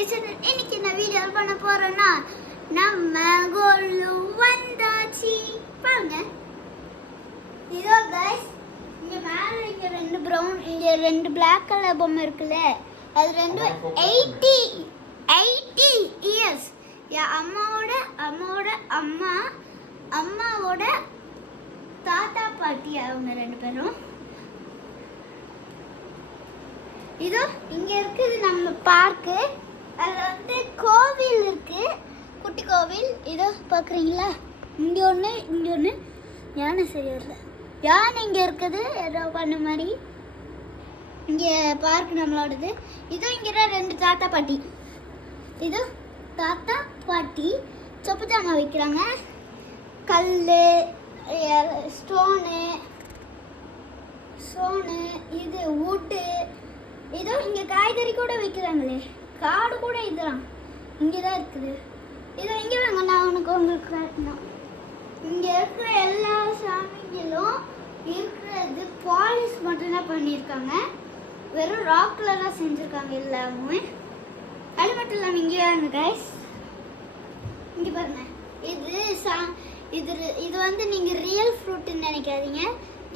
Kitchen. இன்னைக்கு என்ன video பண்ண போறோம்னா நம்ம கோலு வந்தாச்சு பாருங்க. இதோ गाइस இங்க மேல இங்க ரெண்டு பிரவுன் இங்க ரெண்டு Black கலர் பொம்மை இருக்குல அது ரெண்டு 80 இயர்ஸ் என் அம்மாவோட அம்மாவோட தாத்தா பாட்டி அவங்க ரெண்டு பேரும். இதோ இங்க இருக்குது நம்ம பார்க்கு. அதுல வந்து கோவில் இருக்கு, குட்டி கோவில். இதோ பாக்குறீங்களா, இங்க ஒண்ணு யானை சரி வரல, யானை இங்க இருக்குது ஏதோ பண்ண மாதிரி. இங்க பார்க் நம்மளோடது. இதோ இங்க ரெண்டு தாத்தா பாட்டி. இதோ தாத்தா பாட்டி சொப்பு ஜாமான் வைக்கிறாங்க. கல், ஸ்டோனு, இது வுட்டு. இதோ இங்கே காய்கறி கூட வைக்கிறாங்களே, காடு கூட இதெல்லாம் இங்கே தான் இருக்குது. இதோ இங்கே வாங்க, நான் உங்களுக்கு காட்டணும். இங்கே இருக்கிற எல்லா சாமிகளும் இருக்கிறது பாலிஷ் மட்டும்தான் பண்ணியிருக்காங்க, வெறும் ராக்கில் தான் செஞ்சுருக்காங்க எல்லாமே. அது மட்டும் இல்லாமல் இங்கே வாங்க கைஸ், இங்கே பாருங்க. இது வந்து நீங்கள் ரியல் ஃப்ரூட்டுன்னு நினைக்காதீங்க.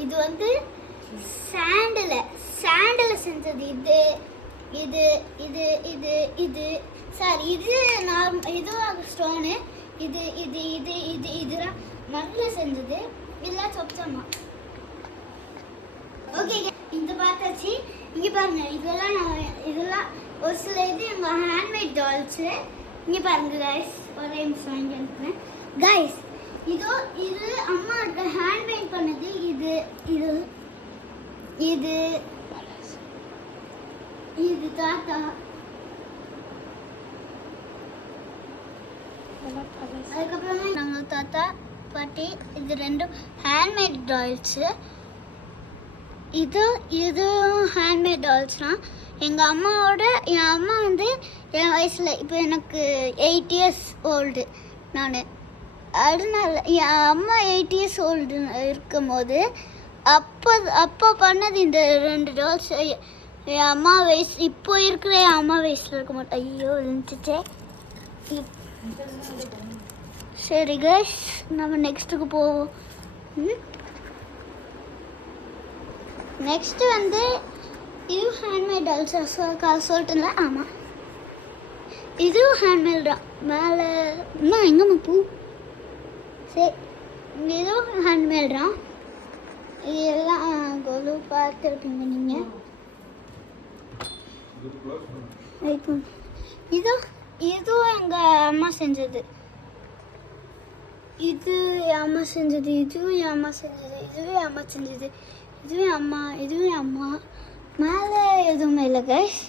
இது வந்து சாண்டில் செஞ்சது. இது சாரி, இது ஸ்டோனு. இதுதான் மண்ணில் செஞ்சது, இல்லை சொப்சம்மா. ஓகே, இந்த பார்த்தாச்சு. இங்கே பாருங்க, இதெல்லாம் ஒரு சில இது எங்கள் ஹேண்ட்மேட் டால்ஸு. இங்கே பாருங்க கைஸ், ஒரே நிமிஷம் வாங்கி அனுப்புகிறேன் கைஸ். இது அம்மா ஹேண்ட்மேட் பண்ணது. இது தாத்தா. அதுக்கப்புறமா நாங்கள் தாத்தா பாட்டி இது ரெண்டும் ஹேண்ட்மேட் டால்ஸு. இது ஹேண்ட்மேட் டால்ஸ்னால் என் அம்மா வந்து என் வயசில் இப்போ எனக்கு 8 இயர்ஸ் ஓல்டு நான். அதனால என் அம்மா 8 இயர்ஸ் ஓல்டு இருக்கும்போது அப்போ பண்ணது இந்த ரெண்டு டால்ஸ். என் அம்மா வயசு இப்போ இருக்கிற என் அம்மா வயசில் இருக்க மாட்டேன். ஐயோ இருந்துச்சே. சரி கைஸ், நம்ம நெக்ஸ்ட்டுக்கு போவோம். நெக்ஸ்ட்டு வந்து இது ஹேண்ட்மேட் டால்ஸ் சொல்லிட்டுல. ஆமாம், இதுவும் ஹேண்ட்மேட் தான். மேலே இன்னும் எங்கம்மா பூ. சரி, இதுவும் ஹேண்ட்மேட் தான். இதெல்லாம் கோலு பார்த்துருக்கீங்க நீங்கள். இதுவும் எங்கள் அம்மா செஞ்சது. இதுவும் அம்மா செஞ்சது. இதுவும் அம்மா. மேலே எதுவுமே இல்லை கைஸ்.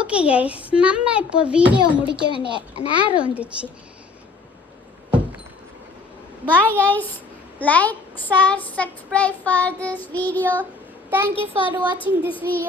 ஓகே கைஸ், நம்ம இப்போ வீடியோ முடிக்க வேண்டிய நேரம் வந்துச்சு. Bye guys, like, share, subscribe for this video. Thank you for watching this video.